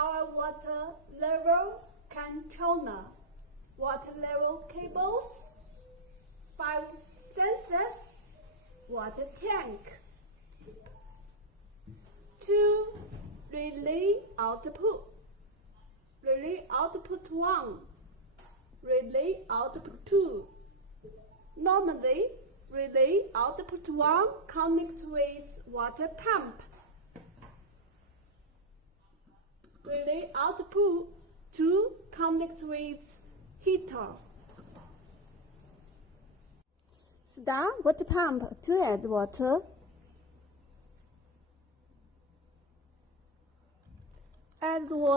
our water level controller, water level cables, 5 sensors, water tank, 2 relay output, relay output 1, relay output 2. Normally, relay output 1 connects with water pump. Relay output 2 connects with heater. Start water pump to add water. Add water.